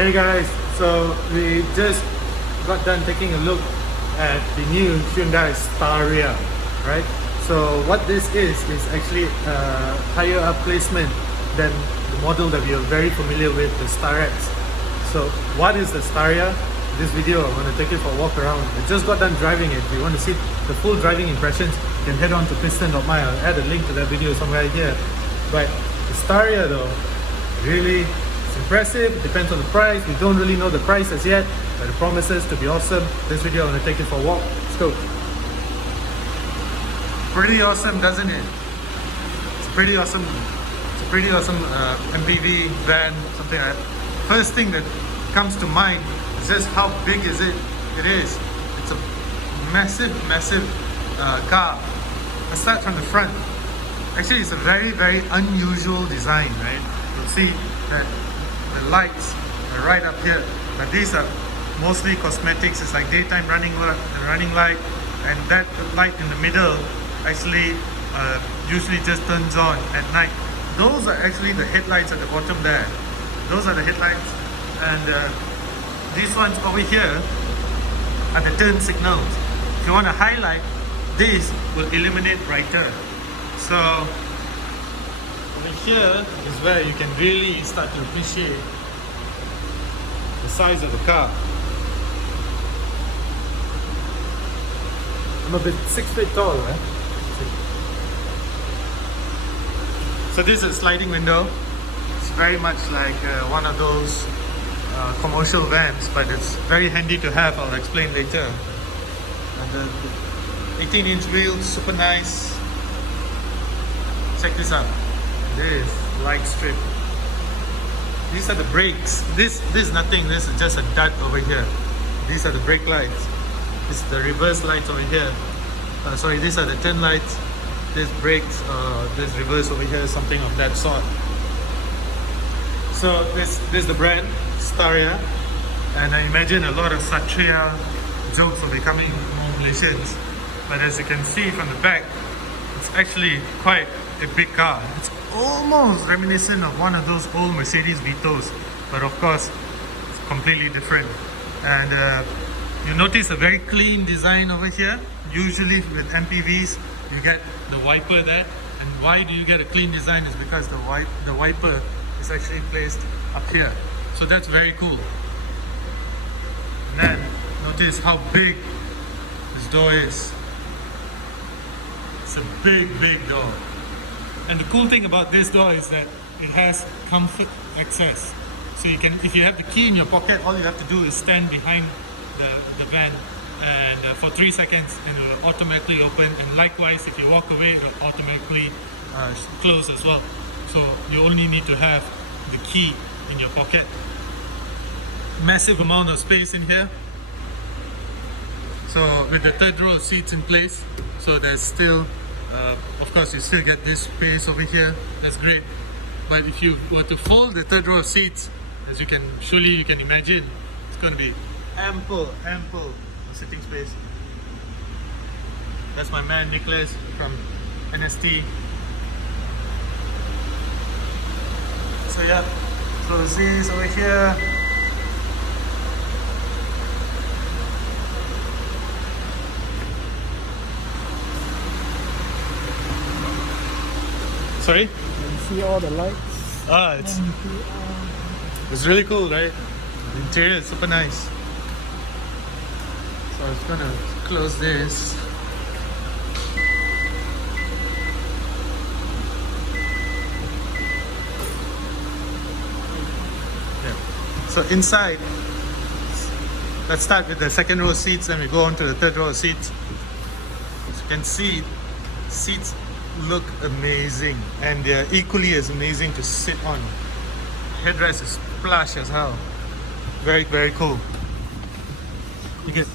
Hey guys, so we just got done taking a look at the new Hyundai Staria, right? So what this is actually a higher up placement than the model that we are very familiar with, the Starex. So what is the Staria? This video I'm going to take it for a walk around. I just got done driving it. If you want to see the full driving impressions, you can head on to piston.my. I'll add a link to that video somewhere here. But the Staria though, really it's impressive. It depends on the price. We don't really know the price as yet, but it promises to be awesome. This video I'm going to take it for a walk. Let's go. Pretty awesome, doesn't it? It's pretty awesome. It's a pretty awesome MPV van, something like that. First thing that comes to mind is just how big is it? It is. It's a massive car. Let's start from the front. Actually, it's a very unusual design, right? You'll see that the lights are right up here, but these are mostly cosmetics. It's like daytime running light, and that light in the middle actually usually just turns on at night. Those are actually the headlights at the bottom there. Those are the headlights, and these ones over here are the turn signals. If you want to highlight, these will illuminate brighter. So over here is where you can really start to appreciate the size of the car. I'm a bit 6 feet tall, right? So this is a sliding window. It's very much like one of those commercial vans, but it's very handy to have. I'll explain later. And the 18-inch wheels, super nice. Check this out. This lightstrip. These are the brakes. This is nothing. This is just a dud over here. These are the brake lights. This is the reverse lights over here. Sorry, these are the turn lights. This brakes. This reverse over here. Something of that sort. So this is the brand Staria, and I imagine a lot of Satria jokes will be coming from Malaysians. But as you can see from the back, it's actually quite a big car. It's almost reminiscent of one of those old Mercedes Vitos, but of course it's completely different. And you notice a very clean design over here. Usually with MPVs you get the wiper there, and why do you get a clean design is because the wiper is actually placed up here. So that's very cool. And then notice how big this door is. It's a big door. And the cool thing about this door is that it has comfort access. So you can, if you have the key in your pocket, all you have to do is stand behind the van and for 3 seconds, and it will automatically open. And likewise, if you walk away, it will automatically close as well. So you only need to have the key in your pocket. Massive amount of space in here. So with the third row of seats in place, so there's still of course you still get this space over here. That's great. But if you were to fold the third row of seats, as you can imagine, it's going to be ample sitting space. That's my man Nicholas from NST. So yeah, close these over here. Sorry? You can see all the lights. It's really cool, right? The interior is super nice. So I'm just gonna close this. Yeah. So inside, let's start with the second row seats, and we go on to the third row seats. As you can see, seats look amazing, and they're equally as amazing to sit on. Headrest is plush as hell. Very cool. You get,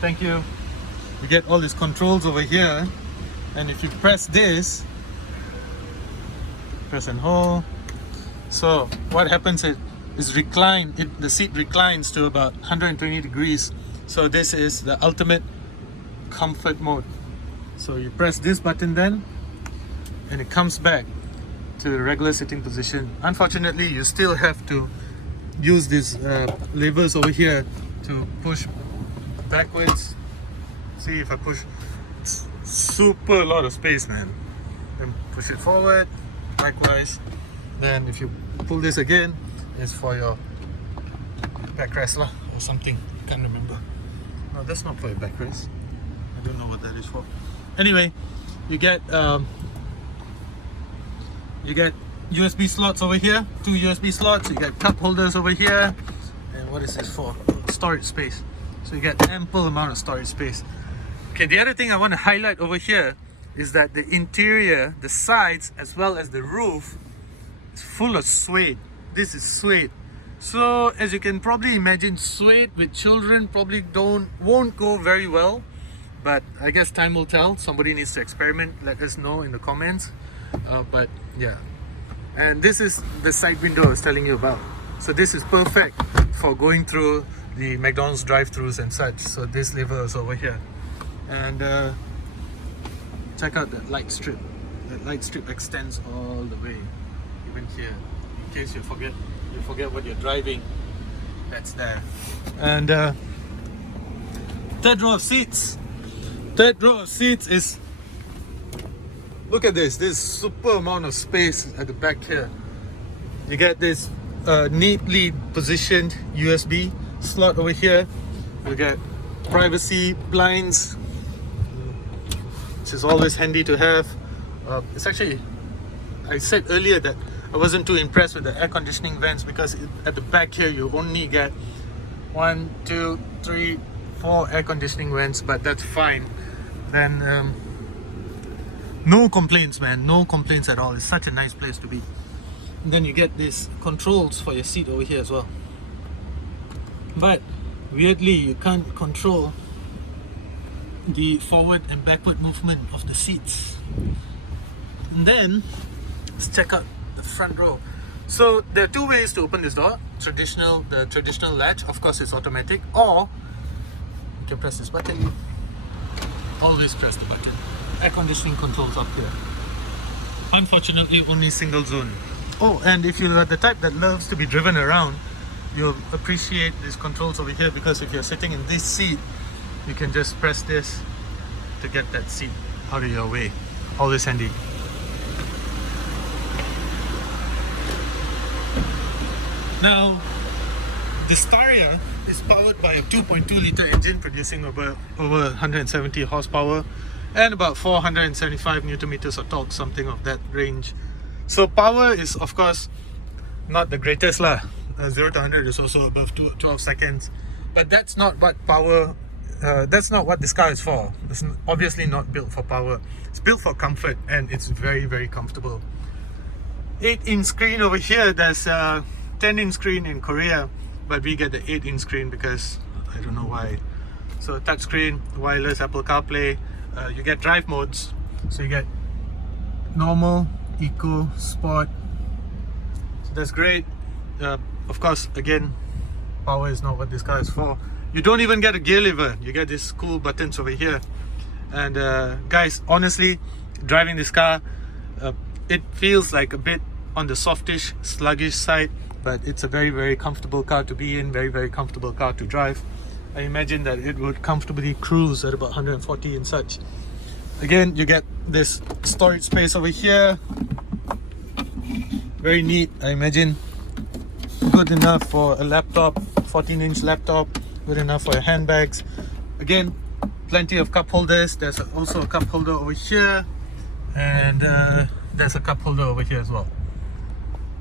thank you. You get all these controls over here, and if you press this, press and hold. So what happens is the seat reclines to about 120 degrees. So this is the ultimate comfort mode. So you press this button then, and it comes back to the regular sitting position. Unfortunately, you still have to use these levers over here to push backwards. See if I push, it's super lot of space, man. Then push it forward, likewise. Then if you pull this again, it's for your backrest lah, or something, can't remember. No, that's not for your backrest. I don't know what that is for. Anyway, you get USB slots over here, 2 USB slots. You get cup holders over here, and what is this for? Storage space. So you get ample amount of storage space. Okay, the other thing I want to highlight over here is that the interior, the sides, as well as the roof, is full of suede. This is suede. So as you can probably imagine, suede with children probably won't go very well. But I guess time will tell. Somebody needs to experiment. Let us know in the comments. But yeah. And this is the side window I was telling you about. So this is perfect for going through the McDonald's drive-thrus and such. So this lever is over here. And check out that light strip. That light strip extends all the way, even here. In case you forget what you're driving, that's there. And third row of seats. Third row of seats is, look at this. There's super amount of space at the back here. You get this neatly positioned USB slot over here. You get privacy blinds, which is always handy to have. It's actually, I said earlier that I wasn't too impressed with the air conditioning vents, because at the back here you only get 1, 2, 3, 4 air conditioning vents, but that's fine. Then no complaints, man, no complaints at all. It's such a nice place to be. And then you get these controls for your seat over here as well, but weirdly you can't control the forward and backward movement of the seats. And then let's check out the front row. So there are 2 ways to open this door. The traditional latch, of course, it's automatic, or you can press this button. Always press the button. Air conditioning controls up here. Unfortunately, only single zone. Oh, and if you are the type that loves to be driven around, you'll appreciate these controls over here, because if you're sitting in this seat, you can just press this to get that seat out of your way. Always handy. Now, the Staria is powered by a 2.2 litre engine producing over 170 horsepower and about 475 Newton meters of torque, something of that range. So power is of course not the greatest lah. 0 to 100 is also above 12 seconds, but that's not what power. That's not what this car is for. It's obviously not built for power. It's built for comfort, and it's very, very comfortable. 8-inch screen over here. There's a 10-inch screen in Korea, but we get the 8-inch screen because I don't know why. So touchscreen, wireless Apple CarPlay. You get drive modes. So you get normal, eco, sport. So that's great. Of course, again, power is not what this car is for. You don't even get a gear lever. You get these cool buttons over here. And guys, honestly, driving this car, it feels like a bit on the softish, sluggish side, but it's a very, very comfortable car to be in, very, very comfortable car to drive. I imagine that it would comfortably cruise at about 140 and such. Again, you get this storage space over here. Very neat, I imagine. Good enough for a laptop, 14-inch laptop. Good enough for your handbags. Again, plenty of cup holders. There's also a cup holder over here, and there's a cup holder over here as well.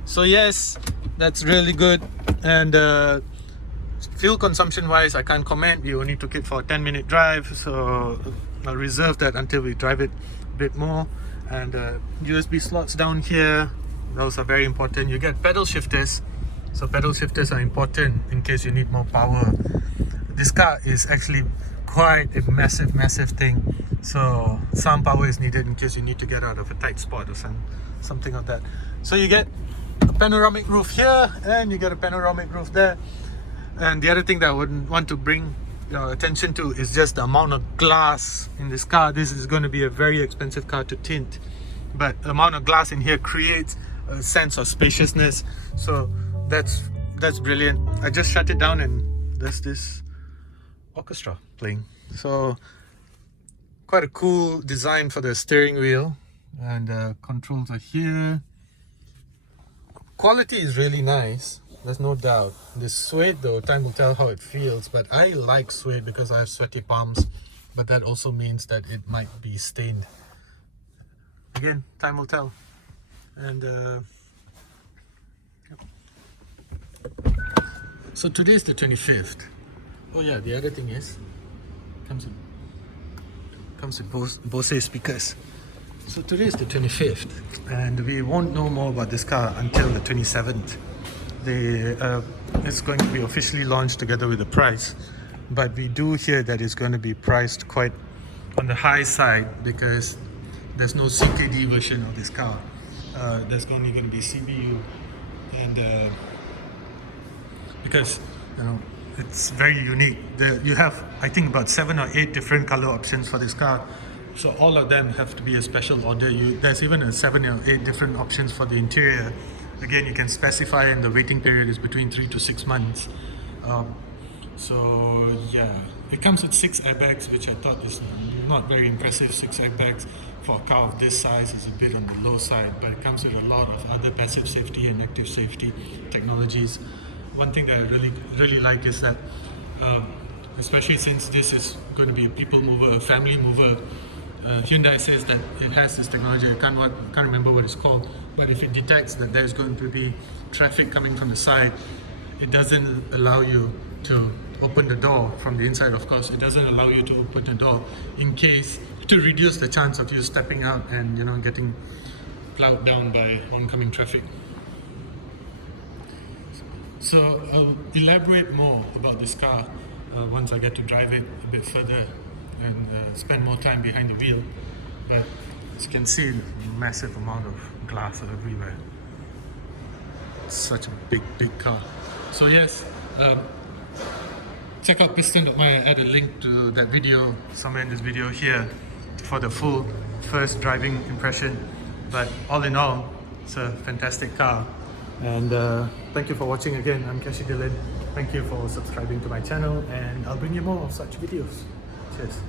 So yes, that's really good. And fuel consumption wise, I can't comment. We only took it for a 10-minute drive, so I'll reserve that until we drive it a bit more. And USB slots down here, those are very important. You get pedal shifters. So pedal shifters are important in case you need more power. This car is actually quite a massive thing, so some power is needed in case you need to get out of a tight spot or something like that. So you get a panoramic roof here, and you get a panoramic roof there. And the other thing that I would want to bring your attention to is just the amount of glass in this car. This is going to be a very expensive car to tint, but the amount of glass in here creates a sense of spaciousness. So that's that's brilliant. I just shut it down and there's this orchestra playing. So quite a cool design for the steering wheel, and controls are here. Quality is really nice, there's no doubt. This suede though, time will tell how it feels, but I like suede because I have sweaty palms, but that also means that it might be stained. Again, time will tell. And so today's the 25th. Oh yeah, the other thing is comes with Bose speakers. So today is the 25th, and we won't know more about this car until the 27th. It's going to be officially launched together with the price, but we do hear that it's going to be priced quite on the high side because there's no CKD version of this car. There's only going to be CBU, and because it's very unique. You have, I think, about 7 or 8 different color options for this car. So all of them have to be a special order. There's even a 7 or 8 different options for the interior. Again, you can specify, and the waiting period is between 3 to 6 months. So yeah, it comes with 6 airbags, which I thought is not very impressive. 6 airbags for a car of this size is a bit on the low side, but it comes with a lot of other passive safety and active safety technologies. One thing that I really like is that, especially since this is going to be a people mover, a family mover, Hyundai says that it has this technology. I can't remember what it's called, but if it detects that there's going to be traffic coming from the side, it doesn't allow you to open the door from the inside. Of course, it doesn't allow you to open the door in case, to reduce the chance of you stepping out and getting plowed down by oncoming traffic. So I'll elaborate more about this car once I get to drive it a bit further and spend more time behind the wheel. But as you can see, massive amount of glass everywhere. It's such a big car. So yes, check out piston.my. I add a link to that video somewhere in this video here for the full first driving impression. But all in all, it's a fantastic car. And thank you for watching again. I'm Keshy Dhillon. Thank you for subscribing to my channel, and I'll bring you more of such videos. Cheers.